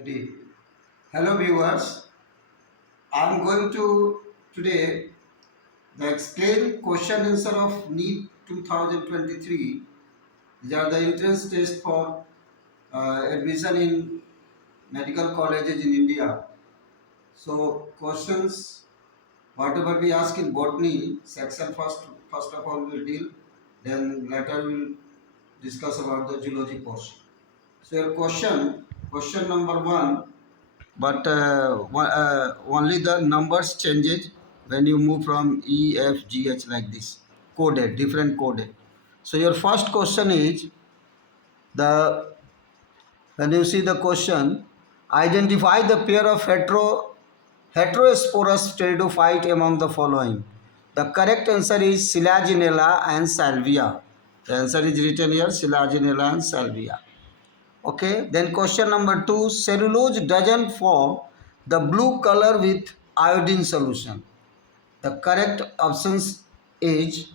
Ready. Hello viewers, I am going to today explain question answer of NEET 2023. These are the entrance test for admission in medical colleges in India. So questions, whatever we ask in botany section first of all we'll deal, then later we'll discuss about the zoology portion. So your question number one, but only the numbers changes when you move from E, F, G, H like this, coded, different coded. So your first question is the when you see the question, identify the pair of heterosporous pteridophyte among the following. The correct answer is Selaginella and Salvia. The answer is written here, Selaginella and Salvia. Okay, then question number 2, cellulose doesn't form the blue color with iodine solution. The correct options is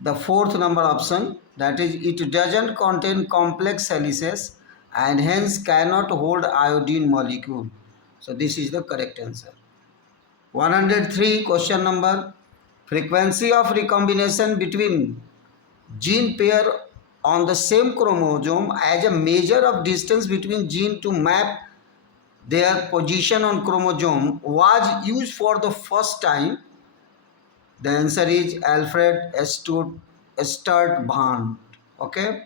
the fourth number option, that is it doesn't contain complex helices and hence cannot hold iodine molecule. So this is the correct answer. 103 question number, frequency of recombination between gene pair on the same chromosome as a measure of distance between gene to map their position on chromosome was used for the first time. The answer is Alfred Sturtevant. Okay,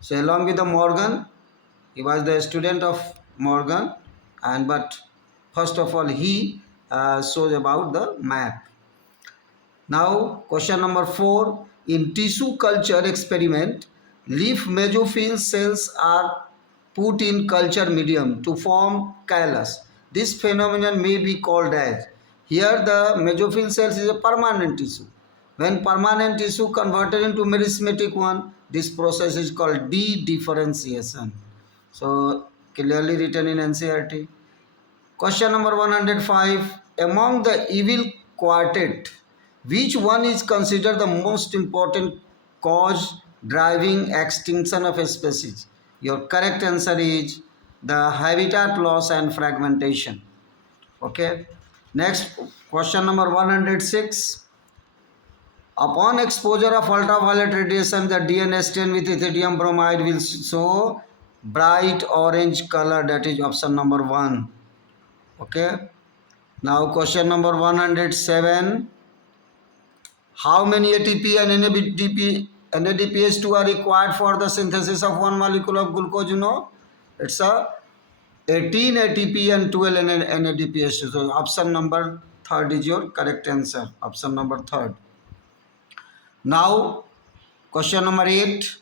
so along with the Morgan, he was the student of Morgan, and but first of all he shows about the map. Now question number 4, in tissue culture experiment, leaf mesophyll cells are put in culture medium to form callus. This phenomenon may be called as, here the mesophyll cells is a permanent tissue. When permanent tissue converted into meristematic one, this process is called de-differentiation. So clearly written in NCERT. Question number 105, among the evil quartet, which one is considered the most important cause driving extinction of a species? Your correct answer is the habitat loss and fragmentation. Okay. Next, question number 106. Upon exposure of ultraviolet radiation, the DNA stain with ethidium bromide will show bright orange color. That is option number 1. Okay. Now question number 107. How many ATP and NADPH2 are required for the synthesis of one molecule of glucose? You know, it's a 18 ATP and 12 NADPH2. So option number 3rd is your correct answer. Option number 3rd. Now question number 8.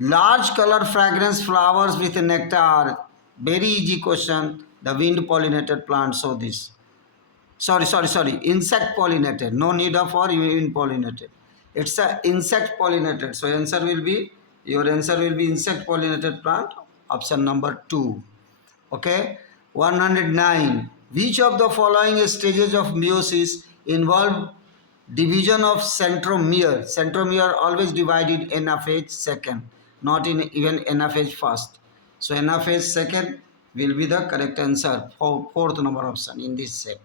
Large color fragrance flowers with nectar. Very easy question. The wind pollinated plant show this. Sorry, insect pollinated. No need of for wind pollinated. It's a insect pollinated. So answer will be, your answer will be insect pollinated plant. Option number 2. Okay. 109. Which of the following stages of meiosis involve division of centromere? Centromere always divided anaphase second, not in even anaphase first. So anaphase second will be the correct answer. Fourth number option in this set.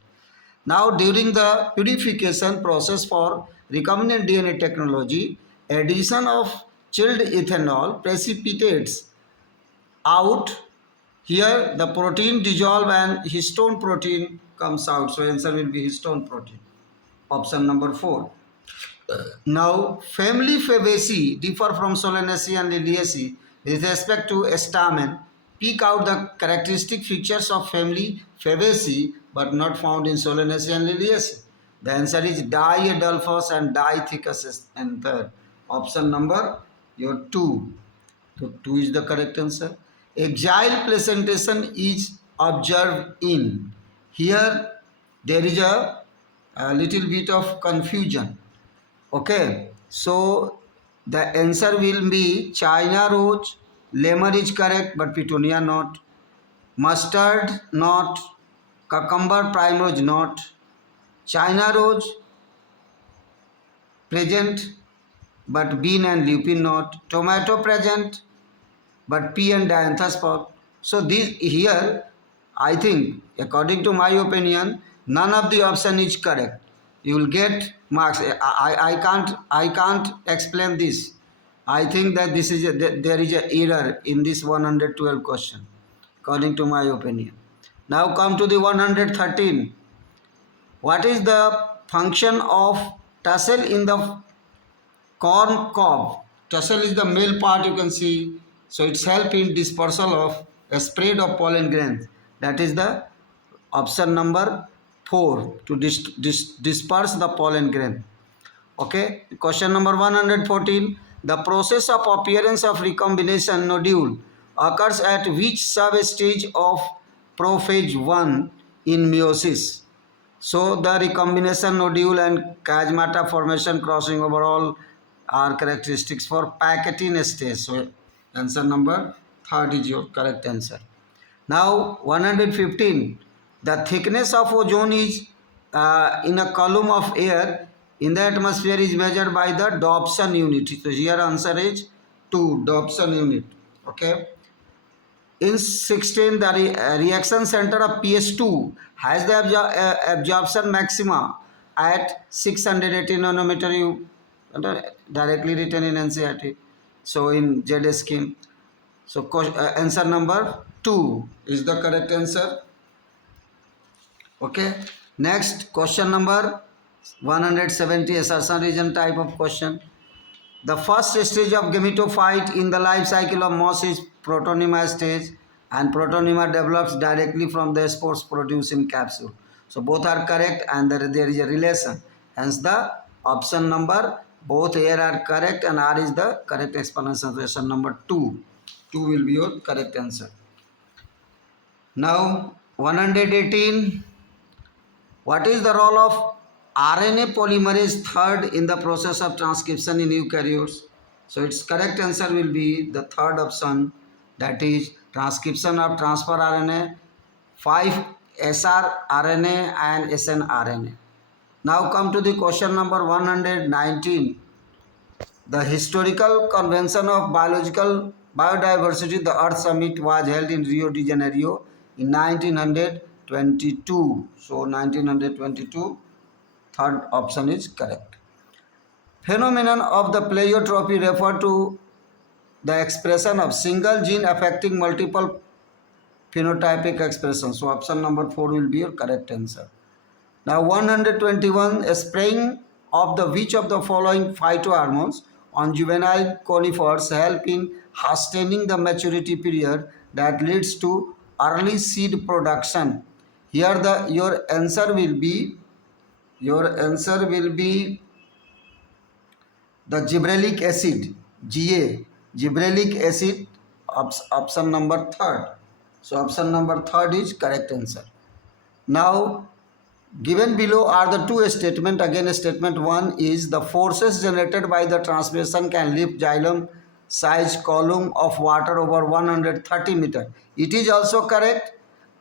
Now during the purification process for recombinant DNA technology, addition of chilled ethanol precipitates out, here the protein dissolve and histone protein comes out. So answer will be histone protein. Option number 4. Now family Fabaceae differ from Solanaceae and Liliaceae with respect to stamen. Pick out the characteristic features of family Fabaceae but not found in Solanaceae and Liliaceae. The answer is diadelphous and dithecus and third. Option number your 2. So 2 is the correct answer. Axial placentation is observed in. Here there is a little bit of confusion. Okay, so the answer will be China rose, lemon is correct but petunia not, mustard not, cucumber primrose not, China rose present but bean and lupin not, tomato present but pea and dianthus spot. So this here I think, according to my opinion, none of the option is correct. You will get marks. I can't explain this. I think that this is there is a error in this 112 question, according to my opinion. Now come to the 113. What is the function of tassel in the corn cob? Tassel is the male part, you can see. So it's help in dispersal of a spread of pollen grains. That is the option number 4, to disperse the pollen grain. Okay. Question number 114. The process of appearance of recombination nodule occurs at which sub-stage of prophase 1 in meiosis? So the recombination nodule and chiasmata formation crossing over all are characteristics for Packetin stage. So answer number 3 is your correct answer. Now 115. The thickness of ozone is in a column of air in the atmosphere is measured by the Dobson unit. So here answer is 2, Dobson unit. Okay. In 16, the reaction center of PS2 has the absorption maxima at 680 nanometer. You directly written in NCERT. So in Z scheme. So answer number 2 is the correct answer. Okay. Next question number 170, assertion region type of question. The first stage of gametophyte in the life cycle of moss is protonema stage, and protonema develops directly from the spores produced in capsule. So both are correct and there is a relation. Hence the option number, both here are correct and R is the correct explanation. Question number 2. 2 will be your correct answer. Now 118. What is the role of RNA polymerase third in the process of transcription in eukaryotes? So its correct answer will be the third option, that is transcription of transfer RNA, 5 srRNA and snRNA. Now come to the question number 119. The historical convention of biological biodiversity, the Earth Summit, was held in Rio de Janeiro in 1922. So 1922, third option is correct. Phenomenon of the pleiotropy refer to the expression of single gene affecting multiple phenotypic expressions. So option number 4 will be your correct answer. Now 121, spraying of the which of the following phytohormones on juvenile conifers help in hastening the maturity period that leads to early seed production? Here your answer will be the gibberellic acid, GA, gibberellic acid, option number 3rd. So option number 3rd is correct answer. Now given below are the two statements. Again, statement 1 is the forces generated by the transpiration can lift xylem size column of water over 130 meter. It is also correct.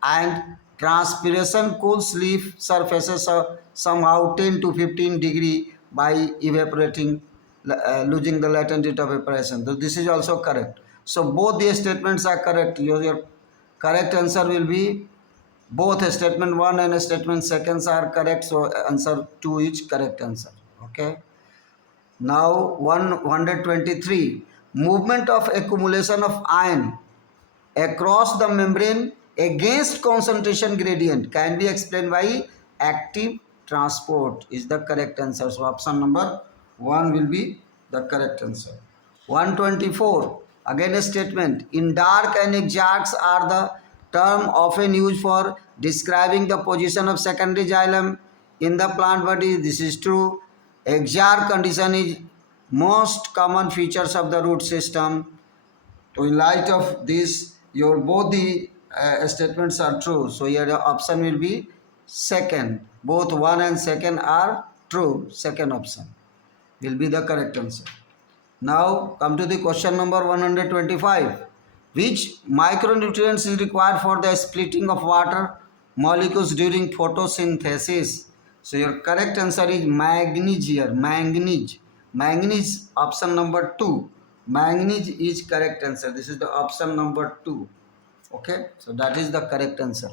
And transpiration cools leaf surfaces somehow 10 to 15 degree by evaporating, losing the latent heat of evaporation. So this is also correct. So both the statements are correct. Your correct answer will be both statement 1 and statement 2 are correct. So answer 2 is correct answer. Okay. Now 123. Movement of accumulation of iron across the membrane against concentration gradient can be explained by active transport is the correct answer. So option number 1 will be the correct answer. 124. Again a statement. In dark and exarchs are the term often used for describing the position of secondary xylem in the plant body. This is true. Exarch condition is most common features of the root system. So in light of this, your both the statements are true. So here the option will be second. Both 1 and 2 are true. Second option will be the correct answer. Now come to the question number 125. Which micronutrients is required for the splitting of water molecules during photosynthesis? So your correct answer is manganese here. Manganese. Manganese, option number 2. Manganese is correct answer. This is the option number 2. Okay, so that is the correct answer.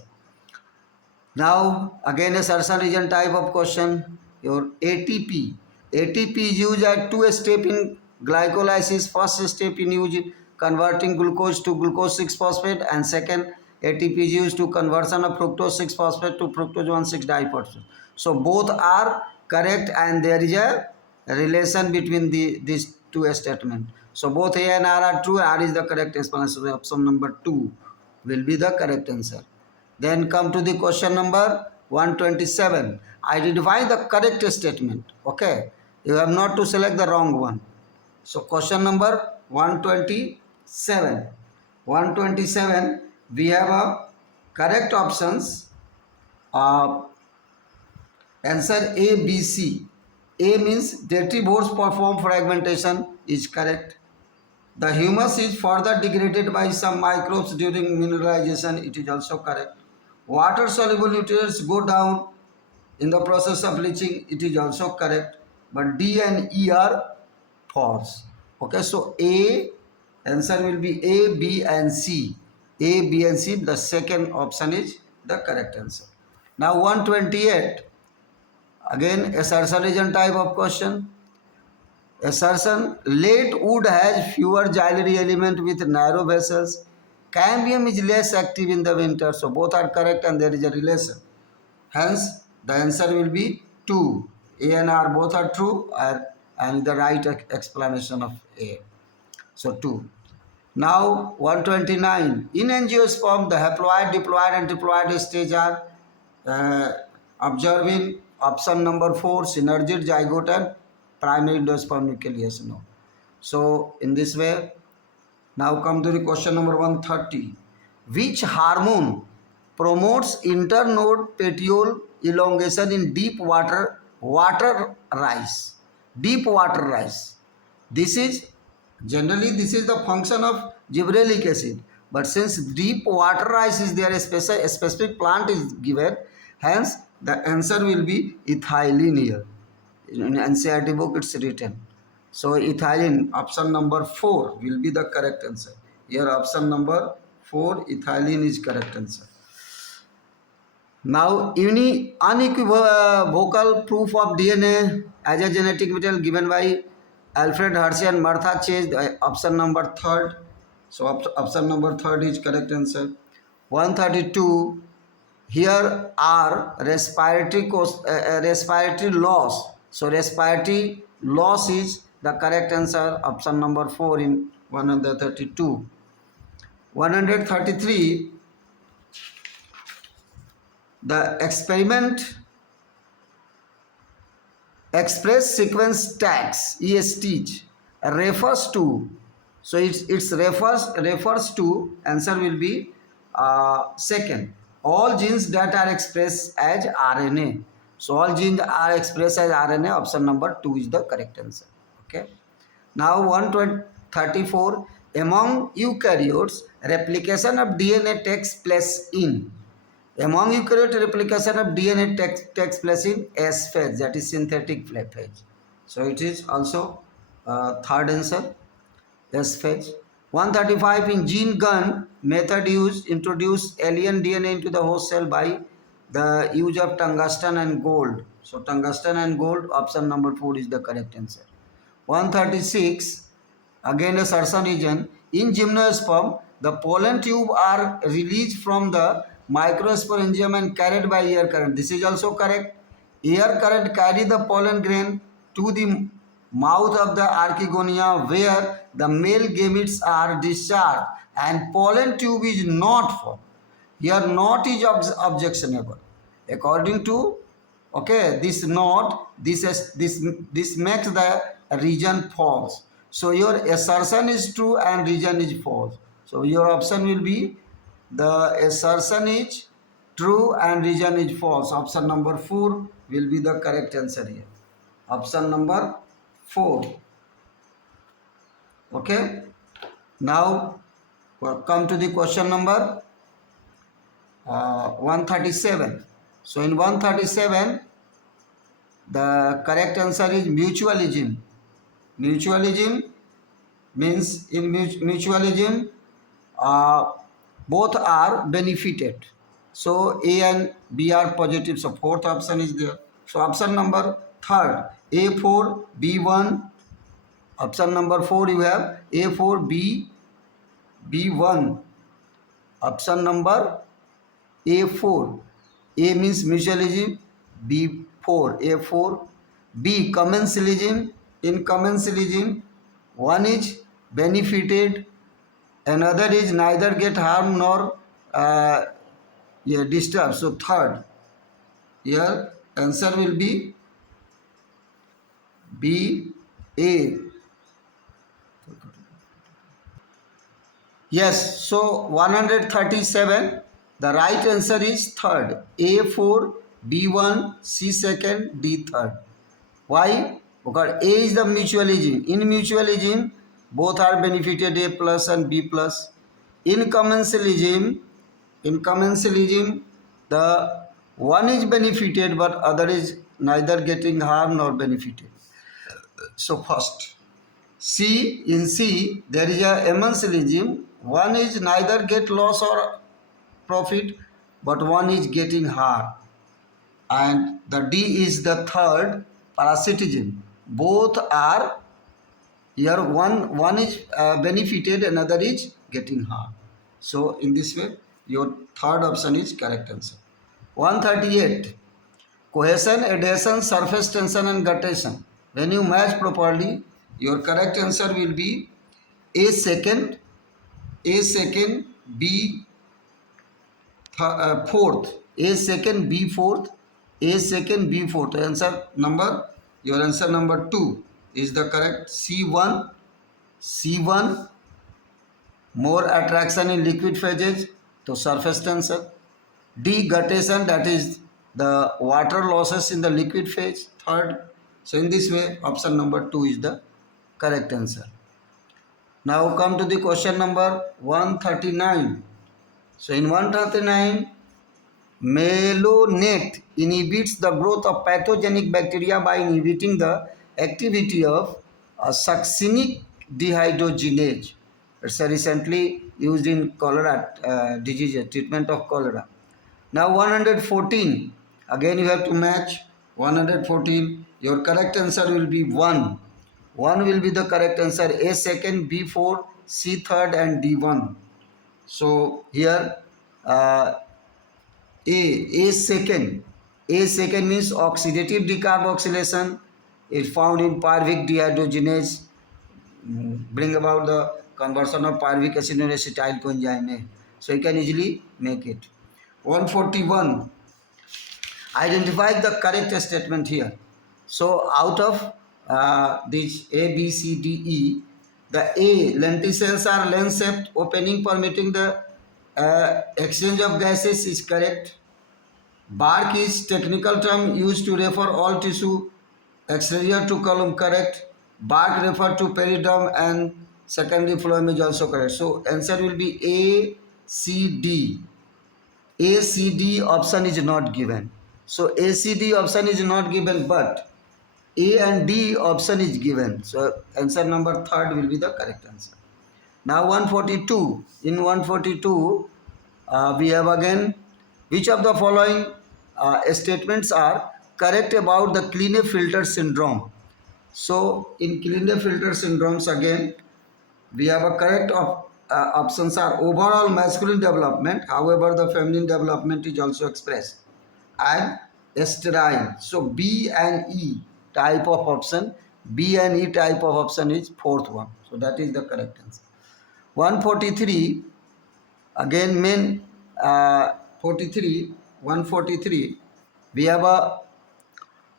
Now again a Sarson region type of question. Your ATP. ATP is used at two step in glycolysis. First step in use converting glucose to glucose 6-phosphate, and second ATP is used to conversion of fructose 6-phosphate to fructose 1,6-diphosphate. So both are correct and there is a relation between these two statements. So both A and R are true. R is the correct explanation. Option number 2 will be the correct answer. Then come to the question number 127. Identify the correct statement. Okay. You have not to select the wrong one. So question number 127. 127, we have a correct options. Answer A, B, C. A means detrivores perform fragmentation is correct. The humus is further degraded by some microbes during mineralization. It is also correct. Water soluble nutrients go down in the process of leaching. It is also correct. But D and E are false. Okay, so A, answer will be A, B and C. A, B and C, the second option is the correct answer. Now 128. Again, assertion region type of question. Assertion, lead wood has fewer gyllary element with narrow vessels. Cambium is less active in the winter. So both are correct and there is a relation. Hence, the answer will be 2. A and R both are true and the right explanation of A. So 2. Now 129. In angiosperm, the haploid, diploid and triploid stage are observing option number 4, synergid, zygote and primary endosperm nucleus. No. So in this way, now come to the question number 130. Which hormone promotes internode petiole elongation in deep water rice? Deep water rice. This is generally the function of gibberellic acid. But since deep water rice is there, a specific plant is given, hence the answer will be ethylene here. In NCERT book it's written. So ethylene, option number 4 will be the correct answer. Here option number 4, ethylene is correct answer. Now unequivocal proof of DNA as a genetic material given by Alfred Hershey and Martha Chase, option number 3rd. So option number 3rd is correct answer. 132. Here are respiratory loss. So respiratory loss is the correct answer. Option number 4 in 132. 133. The experiment express sequence tags EST refers to. So it's refers to. Answer will be second. All genes that are expressed as RNA. So all genes are expressed as RNA. Option number 2 is the correct answer. Okay. Now 134. Among eukaryotes, replication of DNA takes place in. Among eukaryote, replication of DNA takes place in S phase, that is synthetic phase. So it is also third answer, S phase. 135. In gene gun method introduce alien DNA into the host cell by the use of tungsten and gold. So tungsten and gold, option number 4 is the correct answer. 136. Again a Sarson region. In gymnosperm, the pollen tube are released from the microsporangium and carried by air current. This is also correct. Air current carry the pollen grain to the mouth of the archegonia where the male gametes are discharged and pollen tube is not formed. Here not is objectionable. According to this not, this makes the region false. So your assertion is true and region is false. So your option will be the assertion is true and region is false. Option number 4 will be the correct answer here. Option number 4. Okay. Now come to the question number 137. So in 137, the correct answer is mutualism. Mutualism means in mutualism, both are benefited. So A and B are positive. So fourth option is there. So option number third, A4, B1. Option number 4 you have A4, B, B1. Option number A4. A means mutualism, B4, A4. B, commensalism. In commensalism, one is benefited, another is neither get harmed nor disturbed. So third, here answer will be B, A. Yes, so 137, the right answer is third, A4, B1, C second, D third. Why? Because A is the mutualism. In mutualism, both are benefited, A plus and B plus. In commensalism, the one is benefited but other is neither getting harm nor benefited. So first, in C, there is a commensalism. One is neither get loss or profit, but one is getting harm. And the D is the third, parasitism. Both are here, one is benefited, another is getting harm. So in this way, your third option is correct answer. 138, cohesion, adhesion, surface tension and guttation. When you match properly, your correct answer will be A second, B fourth, A second, B fourth, A second, B fourth. Your answer number 2 is the correct. C1, more attraction in liquid phases, to surface tension. D, guttation, that is the water losses in the liquid phase, third. So in this way, option number 2 is the correct answer. Now come to the question number 139. So in 139, malonate inhibits the growth of pathogenic bacteria by inhibiting the activity of succinic dehydrogenase. It's recently used in cholera disease, treatment of cholera. Now 114, again you have to match 114. Your correct answer will be 1. 1 will be the correct answer. A second, B4, C third and D1. So here A second means oxidative decarboxylation is found in pyruvate dehydrogenase, bring about the conversion of pyruvic acid or acetyl coenzyme. So you can easily make it. 141, identify the correct statement here. So out of this A, B, C, D, E, the A, lenticels are lens-shaped opening permitting the exchange of gases is correct. Bark is technical term used to refer all tissue exterior to column, correct. Bark refer to periderm and secondary phloem is also correct. So answer will be A, C, D. A, C, D option is not given. So A, C, D option is not given, but A and D option is given. So answer number third will be the correct answer. Now 142. In 142, we have again, which of the following statements are correct about the Klinefelter syndrome? So in Klinefelter syndromes, again, we have a correct options are overall masculine development, however the feminine development is also expressed, and sterile. So B and E type of option, B and E type of option is fourth one. So that is the correct answer. 143, again main 143, we have a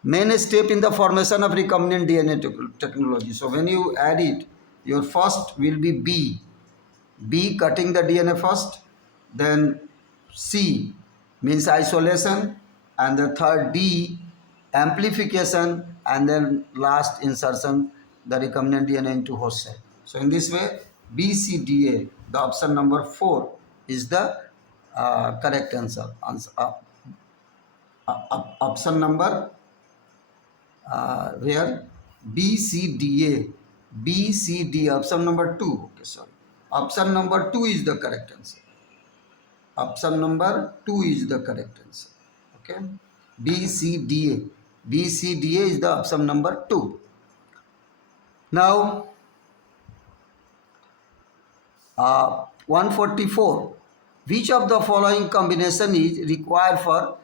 main step in the formation of recombinant DNA technology. So when you add it, your first will be B cutting the DNA first, then C means isolation, and the third D amplification, and then last insertion the recombinant DNA into host cell. So in this way, BCDA, the option number 4 is the correct answer. Option number where BCDA, BCD, option number 2. Okay, sorry. Option number 2 is the correct answer. Option number 2 is the correct answer. Okay. B, C, D, A. B, C, D, A is the option number 2. Now, 144. Which of the following combination is required for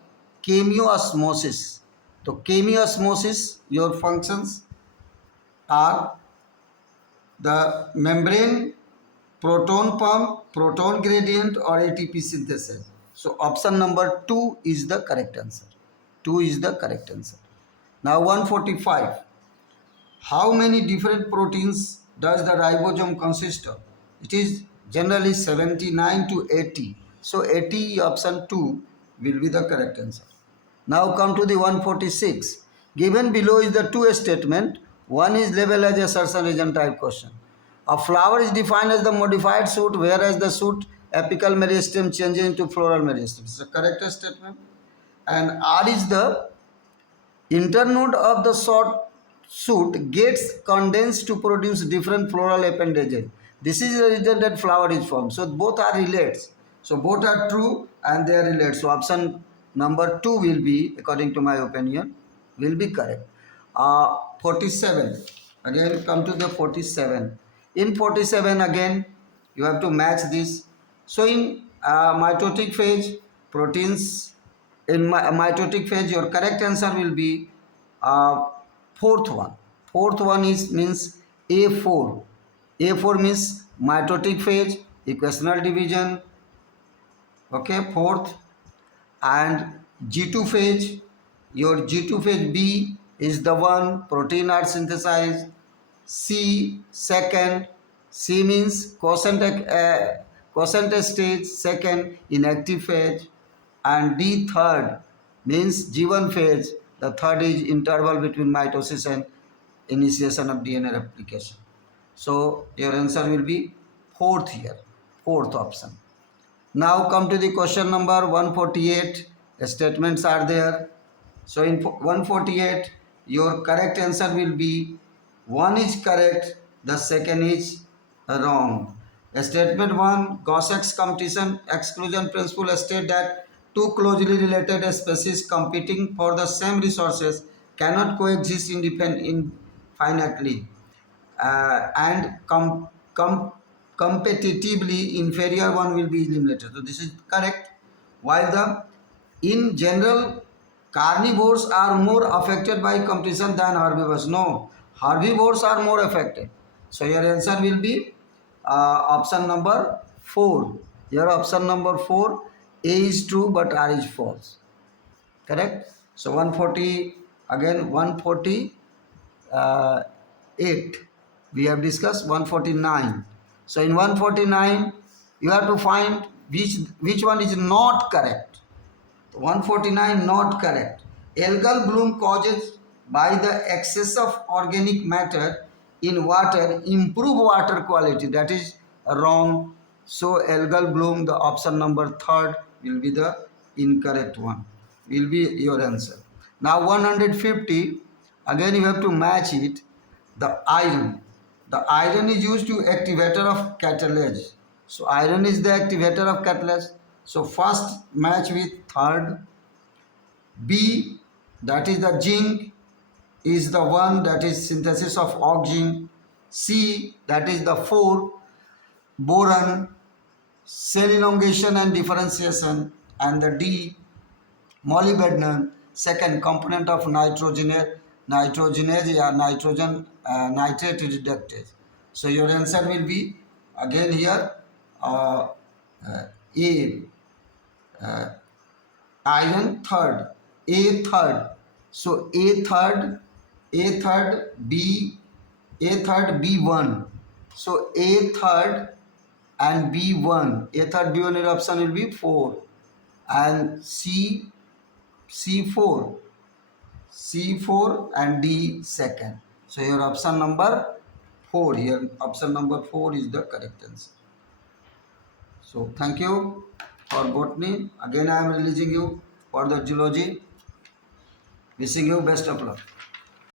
chemiosmosis? So, chemiosmosis, your functions are the membrane, proton pump, proton gradient, or ATP synthesis. So, option number 2 is the correct answer. 2 is the correct answer. Now, 145. How many different proteins does the ribosome consist of? It is generally 79 to 80. So 80, option 2 will be the correct answer. Now come to the 146. Given below is the two statement. One is labeled as assertion region type question. A flower is defined as the modified shoot, whereas the shoot apical meristem changes into floral meristem. It's a correct statement. And R is the internode of the short shoot gets condensed to produce different floral appendages. This is the reason that flower is formed. So both are related. So both are true and they are related. So option number 2 will be, according to my opinion, will be correct. 47. Again, come to the 47. In 47 again, you have to match this. So in mitotic phase, proteins in mitotic phase, your correct answer will be fourth one. Fourth one is means A4. A4 means mitotic phase, equational division. Okay, fourth. And G2 phase, your G2 phase B is the one protein are synthesized. C second. C means quiescent stage, second inactive phase. And D third means G1 phase. The third is interval between mitosis and initiation of DNA replication. So your answer will be fourth here, fourth option. Now come to the question number 148. The statements are there. So in 148, your correct answer will be 1 is correct, the second is wrong. Statement 1, Gauss competition exclusion principle state that two closely related species competing for the same resources cannot coexist infinitely and competitively inferior one will be eliminated. So this is correct. While the in general carnivores are more affected by competition than herbivores. No, herbivores are more affected. So your answer will be option number 4. Your option number 4, A is true but R is false. Correct. So 140 again 148. We have discussed 149. So in 149 you have to find which one is not correct. 149 not correct. Algal bloom causes by the excess of organic matter in water improve water quality. That is wrong. So algal bloom, the option number 3rd will be the incorrect one. Will be your answer. Now 150. Again you have to match it. The iron. The iron is used to activator of catalase. So iron is the activator of catalase. So first match with third. B, that is the zinc, is the one that is synthesis of oxygen. C, that is the 4, boron, cell elongation and differentiation. And the D, molybdenum, second component of nitrogenase or nitrogen nitrate reductase. So your answer will be again here A, iron third, A third. So A third, B, A third, B1. So A third and B1. A third, B1 your option will be 4. And C4. C4 and D second. So your option number 4 here. Option number 4 is the correct answer. So thank you for botany. Again I am releasing you for the zoology. Wishing you best of luck.